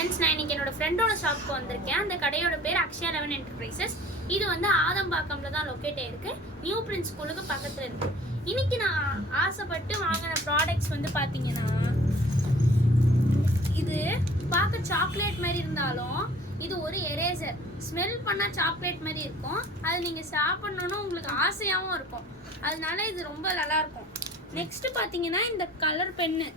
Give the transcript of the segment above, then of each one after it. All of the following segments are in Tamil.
ஃப்ரெண்ட்ஸ், நான் இன்னைக்கு என்னோட ஃப்ரெண்டோட ஷாப்க்கு வந்திருக்கேன். அந்த கடையோட பேர் அக்ஷயா 11 என்டர்பிரைசஸ். இது வந்து ஆதம்பாக்கம்ல தான் லொக்கேட் ஆயிருக்கு. நியூ பிரின்ஸ் ஸ்கூலுக்கு பக்கத்துல இருக்கு. இன்னைக்கு நான் ஆசைப்பட்டு வாங்கின ப்ராடக்ட்ஸ் வந்து பாத்தீங்கன்னா, இது பார்க்க சாக்லேட் மாதிரி இருந்தாலும் இது ஒரு எரேசர். ஸ்மெல் பண்ணா சாக்லேட் மாதிரி இருக்கும். அது நீங்க சாப்பிடணும்னு உங்களுக்கு ஆசையாகவும் இருக்கும். அதனால இது ரொம்ப நல்லா இருக்கும். நெக்ஸ்ட் பாத்தீங்கன்னா இந்த கலர் பென்னு.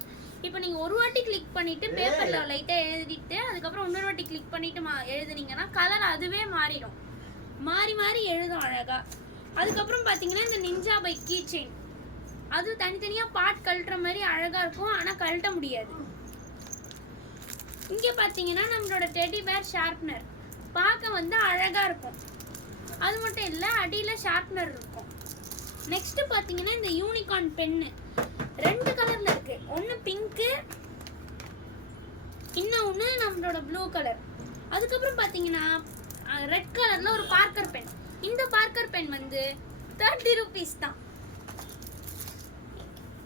இப்போ நீங்கள் ஒரு வாட்டி கிளிக் பண்ணிவிட்டு பேப்பரில் லைட்டாக எழுதிட்டு அதுக்கப்புறம் இன்னொரு வாட்டி கிளிக் பண்ணிவிட்டு எழுதுனீங்கன்னா கலர் அதுவே மாறிடும். மாறி மாறி எழுதும் அழகாக. அதுக்கப்புறம் பார்த்தீங்கன்னா இந்த நிஞ்சா பை கீ செயின், அது தனித்தனியாக பார்ட் கழட்டுற மாதிரி அழகாக இருக்கும், ஆனால் கழட்ட முடியாது. இங்கே பார்த்தீங்கன்னா நம்மளோட டெடி பேர் ஷார்ப்னர், பார்க்க வந்து அழகாக இருக்கும். அது மட்டும் இல்லை, அடியில் ஷார்ப்னர் இருக்கும். நெக்ஸ்ட் பார்த்தீங்கன்னா இந்த யூனிகார்ன் பென்னு 2 கலர்ல இருக்கு. ஒன்று பிங்க்கு, இன்னொன்று நம்மளோட ப்ளூ கலர். அதுக்கப்புறம் பார்த்தீங்கன்னா ரெட் கலர்ல ஒரு பார்க்கர் பென். இந்த பார்க்கர் பென் வந்து 30 ரூபீஸ் தான்.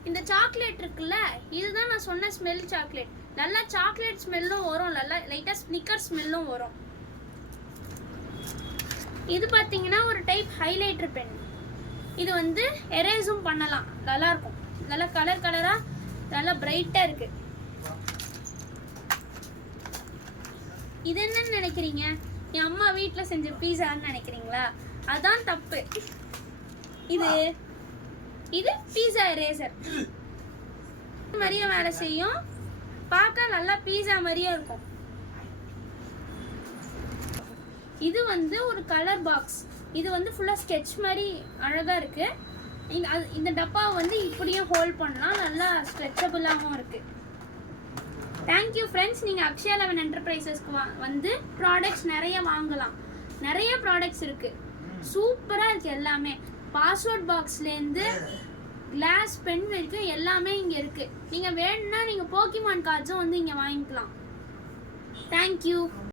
இந்த சாக்லேட் இருக்குல்ல, இதுதான் நான் சொன்ன ஸ்மெல் சாக்லேட். நல்லா சாக்லேட் ஸ்மெல்லும் வரும், நல்லா லைட்டாக ஸ்னிக்கர் ஸ்மெல்லும் வரும். இது பார்த்தீங்கன்னா ஒரு டைப் ஹைலைட்டர் பென். இது வந்து எரேஸும் பண்ணலாம், நல்லா இருக்கும். நல்லா கலர் கலரா நல்லா பிரைட்டா இருக்கு. இது என்னன்னு நினைக்கிறீங்க? என் அம்மா வீட்டுல செஞ்ச பீஸான்னு நினைக்கிறீங்களா? அதான் தப்பு. இது இது பீஸா எரேசர் மாதிரியே வேலை செய்யும். பார்க்க நல்லா பீஸா மாதிரியே இருக்கும். இது வந்து ஒரு கலர் பாக்ஸ். இது வந்து ஃபுல்லா ஸ்கெட்ச் மாதிரி அழகா இருக்கு. இந்த டப்பாவை வந்து இப்படியும் ஹோல்ட் பண்ணலாம், நல்லா ஸ்ட்ரெச்சபிளாகவும் இருக்கு. Thank you friends. நீங்கள் அக்ஷயா 11 என்டர்பிரைசஸ்க்கு வந்து ப்ராடக்ட்ஸ் நிறைய வாங்கலாம். நிறைய ப்ராடக்ட்ஸ் இருக்கு, சூப்பராக இருக்கு எல்லாமே. பாஸ்வேர்ட் பாக்ஸ்லேருந்து கிளாஸ் பென் வரைக்கும் எல்லாமே இங்கே இருக்கு. நீங்கள் வேணும்னா நீங்கள் போக்கிமான் கார்ட்ஸும் வந்து இங்கே வாங்கிக்கலாம். தேங்க்யூ.